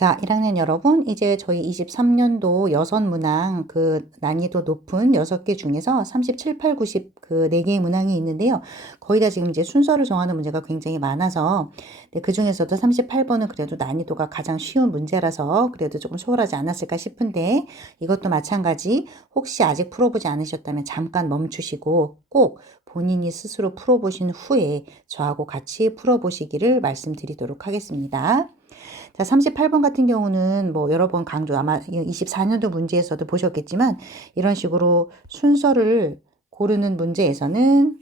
자, 1학년 여러분, 이제 저희 23년도 여섯 문항 난이도 높은 6개 중에서 37, 8, 90 4개의 문항이 있는데요. 거의 다 지금 이제 순서를 정하는 문제가 굉장히 많아서, 네, 그 중에서도 38번은 그래도 난이도가 가장 쉬운 문제라서 그래도 조금 수월하지 않았을까 싶은데, 이것도 마찬가지 혹시 아직 풀어보지 않으셨다면 잠깐 멈추시고 꼭 본인이 스스로 풀어보신 후에 저하고 같이 풀어보시기를 말씀드리도록 하겠습니다. 자, 38번 같은 경우는 뭐 여러 번 강조, 아마 24년도 문제에서도 보셨겠지만 이런 식으로 순서를 고르는 문제에서는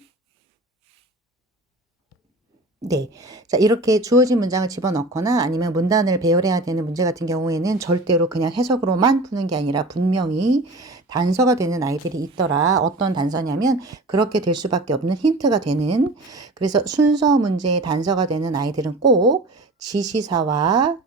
네. 자, 이렇게 주어진 문장을 집어넣거나 아니면 문단을 배열해야 되는 문제 같은 경우에는 절대로 그냥 해석으로만 푸는 게 아니라 분명히 단서가 되는 아이들이 있더라. 어떤 단서냐면 그렇게 될 수밖에 없는 힌트가 되는, 그래서 순서 문제의 단서가 되는 아이들은 꼭 지시사와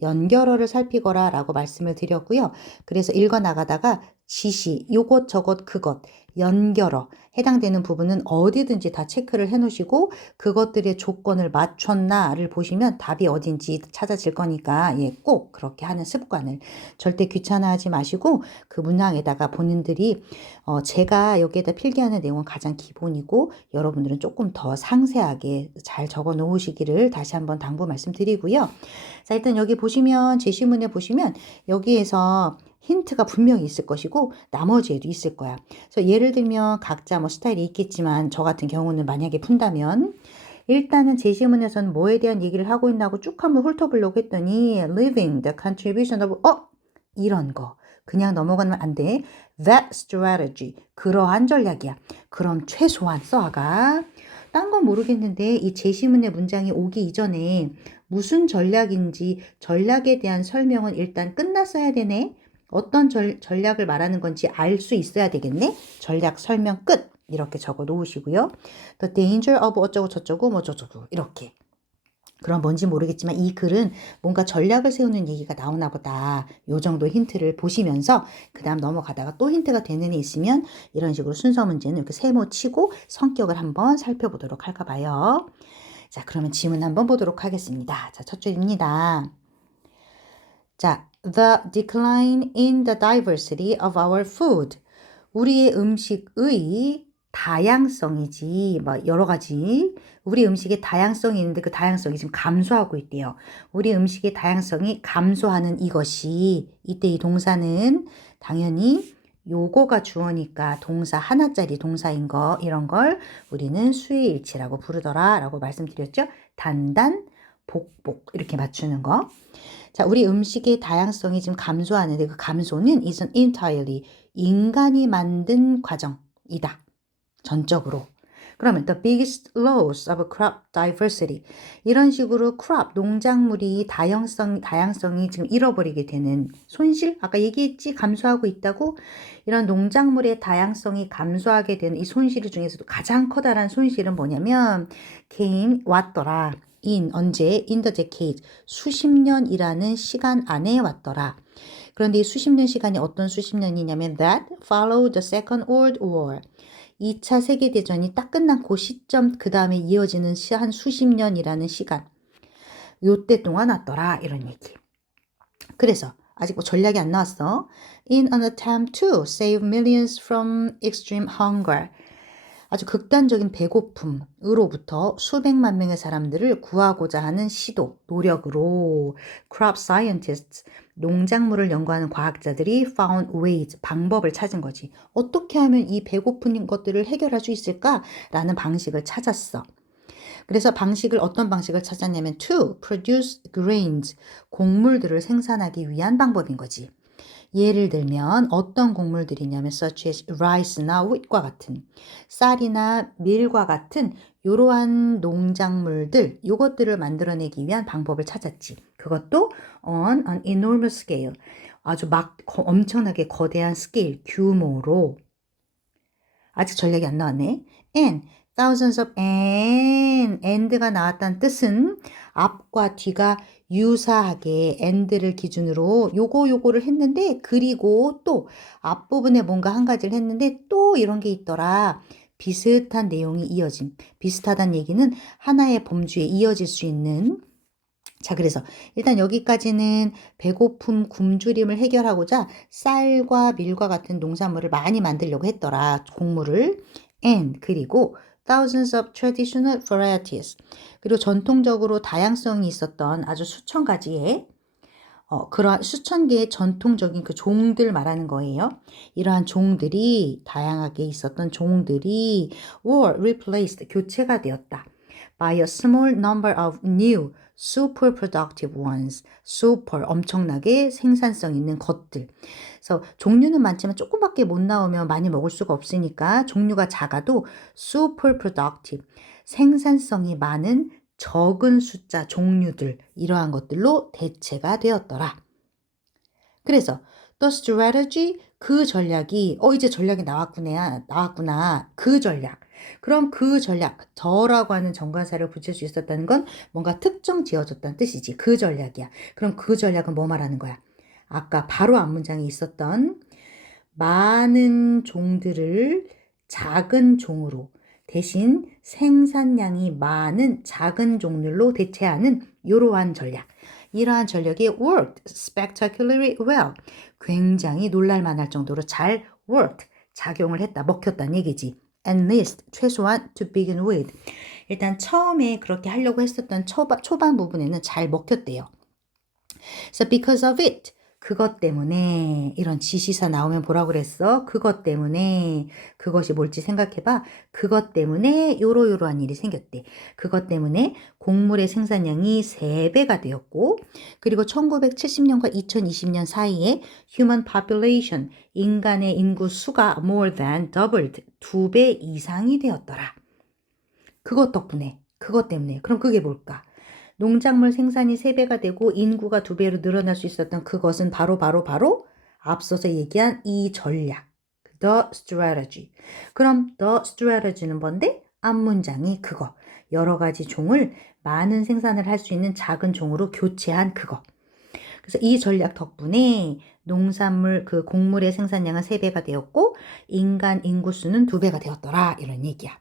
연결어를 살피거라 라고 말씀을 드렸고요. 그래서 읽어나가다가 지시, 요것 저것 그것, 연결어, 해당되는 부분은 어디든지 다 체크를 해 놓으시고 그것들의 조건을 맞췄나를 보시면 답이 어딘지 찾아질 거니까 꼭 그렇게 하는 습관을 절대 귀찮아하지 마시고 그 문항에다가 본인들이 제가 여기에다 필기하는 내용은 가장 기본이고 여러분들은 조금 더 상세하게 잘 적어 놓으시기를 다시 한번 당부 말씀드리고요. 자, 일단 여기 보시면 제시문에 보시면 여기에서 힌트가 분명히 있을 것이고 나머지에도 있을 거야. 그래서 예를 들면 각자 뭐 스타일이 있겠지만 저 같은 경우는 만약에 푼다면 일단은 제시문에서는 뭐에 대한 얘기를 하고 있나고 쭉 한번 훑어보려고 했더니 living the contribution of 이런 거 그냥 넘어가면 안 돼. That strategy 그러한 전략이야. 그럼 최소한 써아가 딴 건 모르겠는데 이 제시문의 문장이 오기 이전에 무슨 전략인지 전략에 대한 설명은 일단 끝났어야 되네. 어떤 전략을 말하는 건지 알 수 있어야 되겠네. 전략 설명 끝. 이렇게 적어 놓으시고요. The danger of 어쩌고 저쩌고 뭐 저쩌고 이렇게. 그럼 뭔지 모르겠지만 이 글은 뭔가 전략을 세우는 얘기가 나오나 보다. 요 정도 힌트를 보시면서 그 다음 넘어가다가 또 힌트가 되는 애 있으면 이런 식으로 순서 문제는 이렇게 세모 치고 성격을 한번 살펴보도록 할까 봐요. 자, 그러면 지문 한번 보도록 하겠습니다. 자, 첫 줄입니다. 자, the decline in the diversity of our food. 우리의 음식의 다양성이지, 뭐 여러 가지. 우리 음식의 다양성이 있는데 그 다양성이 지금 감소하고 있대요. 우리 음식의 다양성이 감소하는 이것이, 이때 이 동사는 당연히 요거가 주어니까 동사 하나짜리 동사인 거, 이런 걸 우리는 수의일치라고 부르더라 라고 말씀드렸죠. 단단, 복복 이렇게 맞추는 거. 자, 우리 음식의 다양성이 지금 감소하는데 그 감소는 is an entirely 인간이 만든 과정이다. 전적으로. 그러면 the biggest loss of crop diversity. 이런 식으로 crop, 농작물이 다양성이 지금 잃어버리게 되는 손실? 아까 얘기했지? 감소하고 있다고? 이런 농작물의 다양성이 감소하게 되는 이 손실 중에서도 가장 커다란 손실은 뭐냐면 came, 왔더라. 언제? in the decade. 수십 년이라는 시간 안에 왔더라. 그런데 이 수십 년 시간이 어떤 수십 년이냐면 that followed the Second World War. 2차 세계대전이 딱 끝난 그 시점 그 다음에 이어지는 한 수십 년이라는 시간. 요때 동안 왔더라 이런 얘기. 그래서 아직 뭐 전략이 안 나왔어. In an attempt to save millions from extreme hunger. 아주 극단적인 배고픔으로부터 수백만 명의 사람들을 구하고자 하는 시도, 노력으로 crop scientists, 농작물을 연구하는 과학자들이 found ways, 방법을 찾은 거지. 어떻게 하면 이 배고픈 것들을 해결할 수 있을까라는 방식을 찾았어. 그래서 어떤 방식을 찾았냐면 to produce grains, 곡물들을 생산하기 위한 방법인 거지. 예를 들면 어떤 곡물들이냐면 such as rice나 wheat과 같은 쌀이나 밀과 같은 이러한 농작물들 요것들을 만들어내기 위한 방법을 찾았지. 그것도 on an enormous scale 아주 엄청나게 거대한 스케일 규모로. 아직 전략이 안 나왔네. and thousands of and가 나왔다는 뜻은 앞과 뒤가 유사하게 and를 기준으로 요거를 했는데 그리고 또 앞부분에 뭔가 한 가지를 했는데 또 이런 게 있더라. 비슷한 내용이 이어짐. 비슷하다는 얘기는 하나의 범주에 이어질 수 있는 자, 그래서 일단 여기까지는 배고픔 굶주림을 해결하고자 쌀과 밀과 같은 농산물을 많이 만들려고 했더라. 곡물을. And 그리고 thousands of traditional varieties. 그리고 전통적으로 다양성이 있었던 아주 수천 가지의 그러한 수천 개의 전통적인 그 종들 말하는 거예요. 이러한 종들이 다양하게 있었던 종들이 were replaced 교체가 되었다. by a small number of new super productive ones. super 엄청나게 생산성 있는 것들. 그래서 종류는 많지만 조금밖에 못 나오면 많이 먹을 수가 없으니까 종류가 작아도 super productive 생산성이 많은 적은 숫자 종류들 이러한 것들로 대체가 되었더라. 그래서 the strategy 그 전략이 이제 전략이 나왔구나. 그 전략. 그럼 그 전략 더라고 하는 정관사를 붙일 수 있었다는 건 뭔가 특정 지어졌다는 뜻이지. 그 전략이야. 그럼 그 전략은 뭐 말하는 거야? 아까 바로 앞 문장에 있었던 많은 종들을 작은 종으로 대신 생산량이 많은 작은 종들로 대체하는 이러한 전략. 이러한 전략이 worked spectacularly well. 굉장히 놀랄만할 정도로 잘 worked, 작용을 했다, 먹혔다는 얘기지. At least, 최소한 to begin with. 일단 처음에 그렇게 하려고 했었던 초반 부분에는 잘 먹혔대요. So because of it, 그것 때문에 이런 지시사 나오면 뭐라 그랬어? 그것 때문에 그것이 뭘지 생각해봐. 그것 때문에 요러요러한 일이 생겼대. 그것 때문에 곡물의 생산량이 3배가 되었고 그리고 1970년과 2020년 사이에 human population, 인간의 인구 수가 more than doubled, 2배 이상이 되었더라. 그것 덕분에, 그것 때문에. 그럼 그게 뭘까? 농작물 생산이 3배가 되고 인구가 2배로 늘어날 수 있었던 그것은 바로 앞서서 얘기한 이 전략. The strategy. 그럼 the strategy는 뭔데? 앞문장이 그거. 여러 가지 종을 많은 생산을 할 수 있는 작은 종으로 교체한 그거. 그래서 이 전략 덕분에 농산물 그 곡물의 생산량은 3배가 되었고 인간 인구수는 2배가 되었더라. 이런 얘기야.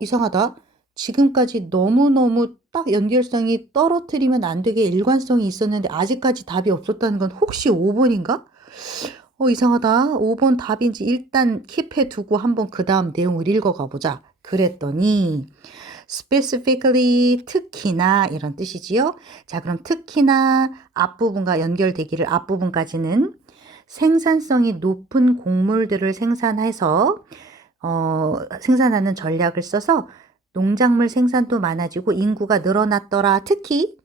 이상하다. 지금까지 너무너무 딱 연결성이 떨어뜨리면 안 되게 일관성이 있었는데 아직까지 답이 없었다는 건 혹시 5번인가? 이상하다. 5번 답인지 일단 킵해 두고 한번 그 다음 내용을 읽어가 보자. 그랬더니 specifically 특히나 이런 뜻이지요. 자, 그럼 특히나 앞부분과 연결되기를 앞부분까지는 생산성이 높은 곡물들을 생산해서 생산하는 전략을 써서 농작물 생산도 많아지고 인구가 늘어났더라. 특히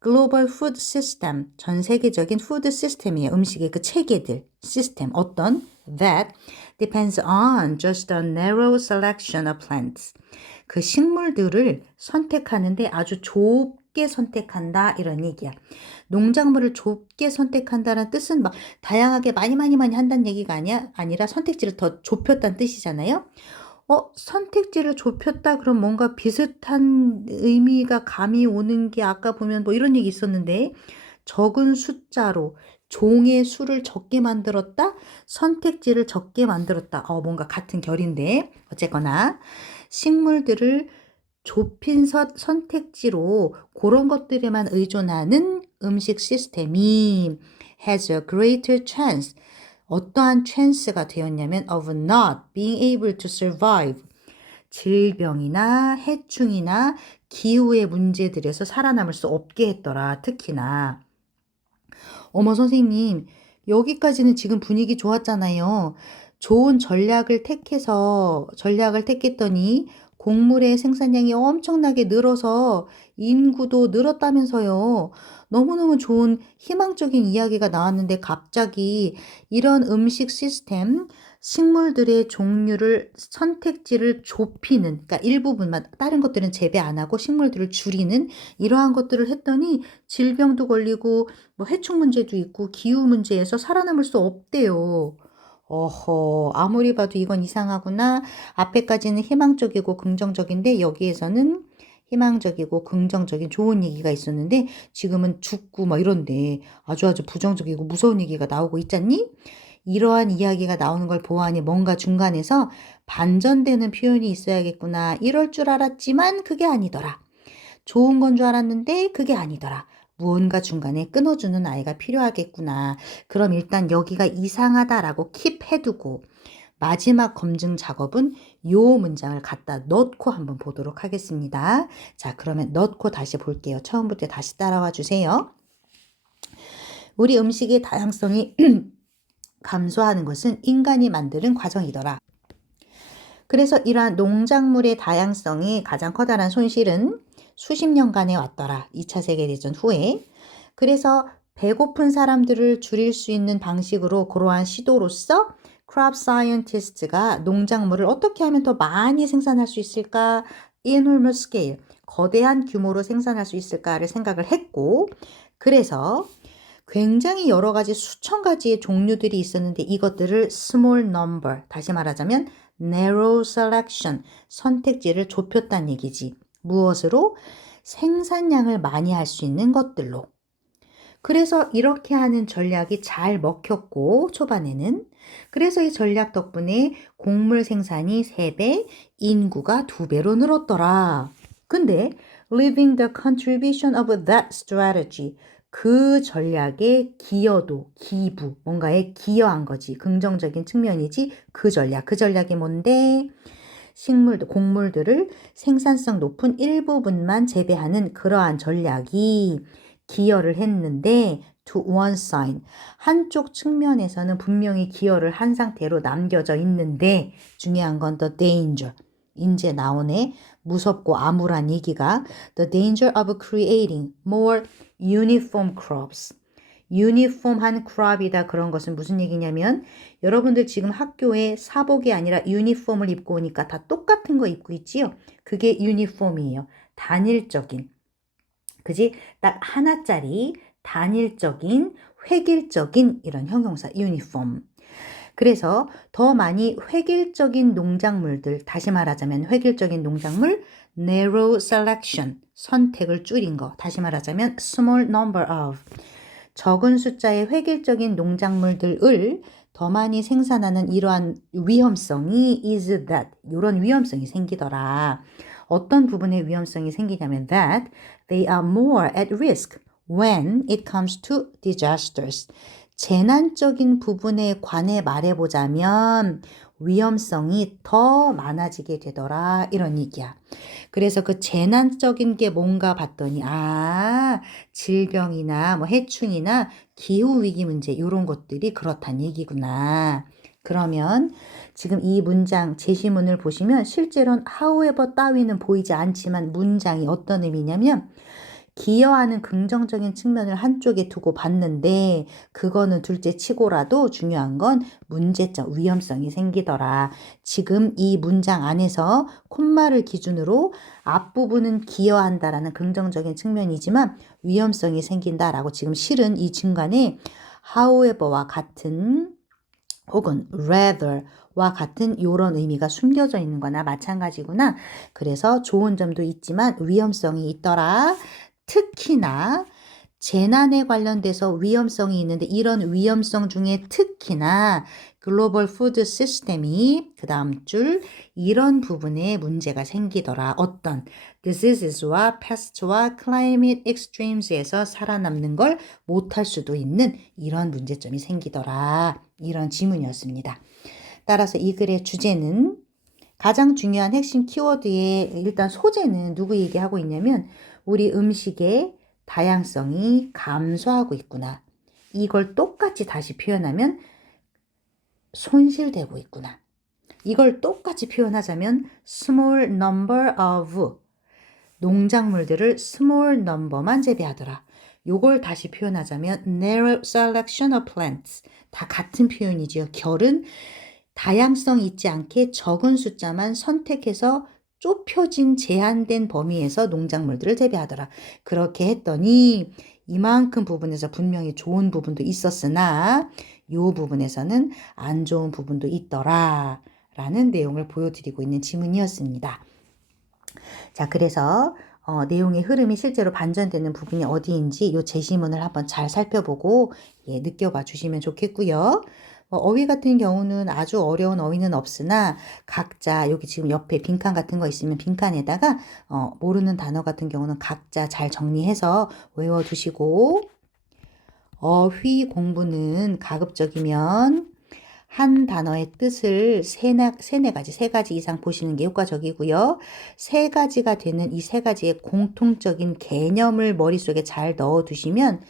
글로벌 푸드 시스템, 전 세계적인 푸드 시스템이에요. 음식의 그 체계들, 시스템, 어떤 that depends on just a narrow selection of plants. 그 식물들을 선택하는데 아주 좁게 선택한다 이런 얘기야. 농작물을 좁게 선택한다는 뜻은 막 다양하게 많이 한다는 얘기가 아니라 선택지를 더 좁혔다는 뜻이잖아요. 선택지를 좁혔다 그럼 뭔가 비슷한 의미가 감이 오는 게 아까 보면 뭐 이런 얘기 있었는데 적은 숫자로 종의 수를 적게 만들었다, 선택지를 적게 만들었다. 뭔가 같은 결인데 어쨌거나 식물들을 좁힌 선택지로 그런 것들에만 의존하는 음식 시스템이 has a greater chance. 어떠한 chance가 되었냐면 of not being able to survive. 질병이나 해충이나 기후의 문제들에서 살아남을 수 없게 했더라. 특히나. 어머 선생님, 여기까지는 지금 분위기 좋았잖아요. 좋은 전략을 택했더니 곡물의 생산량이 엄청나게 늘어서 인구도 늘었다면서요. 너무너무 좋은 희망적인 이야기가 나왔는데 갑자기 이런 음식 시스템, 식물들의 종류를 선택지를 좁히는, 그러니까 일부분만 다른 것들은 재배 안 하고 식물들을 줄이는 이러한 것들을 했더니 질병도 걸리고 뭐 해충 문제도 있고 기후 문제에서 살아남을 수 없대요. 아무리 봐도 이건 이상하구나. 앞에까지는 희망적이고 긍정적인데 여기에서는 희망적이고 긍정적인 좋은 얘기가 있었는데 지금은 죽고 뭐 이런데 아주 부정적이고 무서운 얘기가 나오고 있잖니? 이러한 이야기가 나오는 걸 보아하니 뭔가 중간에서 반전되는 표현이 있어야겠구나. 이럴 줄 알았지만 그게 아니더라. 좋은 건 줄 알았는데 그게 아니더라. 무언가 중간에 끊어주는 아이가 필요하겠구나. 그럼 일단 여기가 이상하다라고 킵해두고 마지막 검증 작업은 요 문장을 갖다 넣고 한번 보도록 하겠습니다. 자, 그러면 넣고 다시 볼게요. 처음부터 다시 따라와 주세요. 우리 음식의 다양성이 감소하는 것은 인간이 만드는 과정이더라. 그래서 이러한 농작물의 다양성이 가장 커다란 손실은 수십 년간에 왔더라. 2차 세계대전 후에. 그래서 배고픈 사람들을 줄일 수 있는 방식으로 그러한 시도로서 크롭 사이언티스트가 농작물을 어떻게 하면 더 많이 생산할 수 있을까? enormous scale, 거대한 규모로 생산할 수 있을까를 생각을 했고, 그래서 굉장히 여러 가지 수천 가지의 종류들이 있었는데 이것들을 small number, 다시 말하자면 narrow selection, 선택지를 좁혔다는 얘기지. 무엇으로? 생산량을 많이 할 수 있는 것들로. 그래서 이렇게 하는 전략이 잘 먹혔고 초반에는 그래서 이 전략 덕분에 곡물 생산이 3배, 인구가 2배로 늘었더라. 근데 leaving the contribution of that strategy, 그 전략의 기여도, 기부, 뭔가에 기여한 거지. 긍정적인 측면이지. 그 전략이 뭔데? 식물들, 곡물들을 생산성 높은 일부분만 재배하는 그러한 전략이 기여를 했는데 to one side, 한쪽 측면에서는 분명히 기여를 한 상태로 남겨져 있는데 중요한 건 the danger, 이제 나오네. 무섭고 암울한 얘기가 the danger of creating more uniform crops. 유니폼한 크롭이다. 그런 것은 무슨 얘기냐면 여러분들 지금 학교에 사복이 아니라 유니폼을 입고 오니까 다 똑같은 거 입고 있지요. 그게 유니폼이에요. 단일적인, 그지? 딱 하나짜리 단일적인 획일적인 이런 형용사 유니폼. 그래서 더 많이 획일적인 농작물들, 다시 말하자면 획일적인 농작물 narrow selection, 선택을 줄인 거. 다시 말하자면 small number of, 적은 숫자의 획일적인 농작물들을 더 많이 생산하는 이러한 위험성이 is that, 이런 위험성이 생기더라. 어떤 부분에 위험성이 생기냐면 that they are more at risk when it comes to disasters. 재난적인 부분에 관해 말해보자면 위험성이 더 많아지게 되더라. 이런 얘기야. 그래서 그 재난적인 게 뭔가 봤더니 질병이나 뭐 해충이나 기후위기 문제 이런 것들이 그렇단 얘기구나. 그러면 지금 이 문장 제시문을 보시면 실제로는 however 따위는 보이지 않지만 문장이 어떤 의미냐면 기여하는 긍정적인 측면을 한쪽에 두고 봤는데 그거는 둘째 치고라도 중요한 건 문제점, 위험성이 생기더라. 지금 이 문장 안에서 콤마를 기준으로 앞부분은 기여한다라는 긍정적인 측면이지만 위험성이 생긴다라고 지금 실은 이 중간에 however와 같은 혹은 rather와 같은 이런 의미가 숨겨져 있는 거나 마찬가지구나. 그래서 좋은 점도 있지만 위험성이 있더라. 특히나 재난에 관련돼서 위험성이 있는데 이런 위험성 중에 특히나 글로벌 푸드 시스템이 그 다음 줄 이런 부분에 문제가 생기더라. 어떤 diseases와 pest와 climate extremes에서 살아남는 걸 못할 수도 있는 이런 문제점이 생기더라. 이런 지문이었습니다. 따라서 이 글의 주제는 가장 중요한 핵심 키워드의 일단 소재는 누구 얘기하고 있냐면 우리 음식의 다양성이 감소하고 있구나. 이걸 똑같이 다시 표현하면 손실되고 있구나. 이걸 똑같이 표현하자면 small number of, 농작물들을 small number만 재배하더라. 요걸 다시 표현하자면 narrow selection of plants. 다 같은 표현이지요. 결은 다양성 있지 않게 적은 숫자만 선택해서 좁혀진 제한된 범위에서 농작물들을 재배하더라. 그렇게 했더니 이만큼 부분에서 분명히 좋은 부분도 있었으나 이 부분에서는 안 좋은 부분도 있더라 라는 내용을 보여드리고 있는 지문이었습니다. 자, 그래서 내용의 흐름이 실제로 반전되는 부분이 어디인지 이 제시문을 한번 잘 살펴보고 느껴봐 주시면 좋겠고요. 어휘 같은 경우는 아주 어려운 어휘는 없으나 각자 여기 지금 옆에 빈칸 같은 거 있으면 빈칸에다가 모르는 단어 같은 경우는 각자 잘 정리해서 외워두시고 어휘 공부는 가급적이면 한 단어의 뜻을 세네 가지, 세 가지 이상 보시는 게 효과적이고요. 세 가지가 되는 이 세 가지의 공통적인 개념을 머릿속에 잘 넣어두시면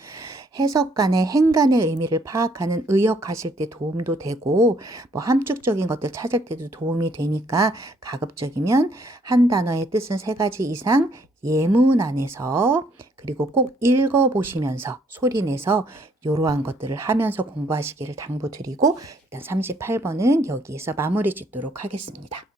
해석 간의 행간의 의미를 파악하는 의역하실 때 도움도 되고 뭐 함축적인 것들 찾을 때도 도움이 되니까 가급적이면 한 단어의 뜻은 세 가지 이상 예문 안에서 그리고 꼭 읽어보시면서 소리내서 이러한 것들을 하면서 공부하시기를 당부드리고 일단 38번은 여기에서 마무리 짓도록 하겠습니다.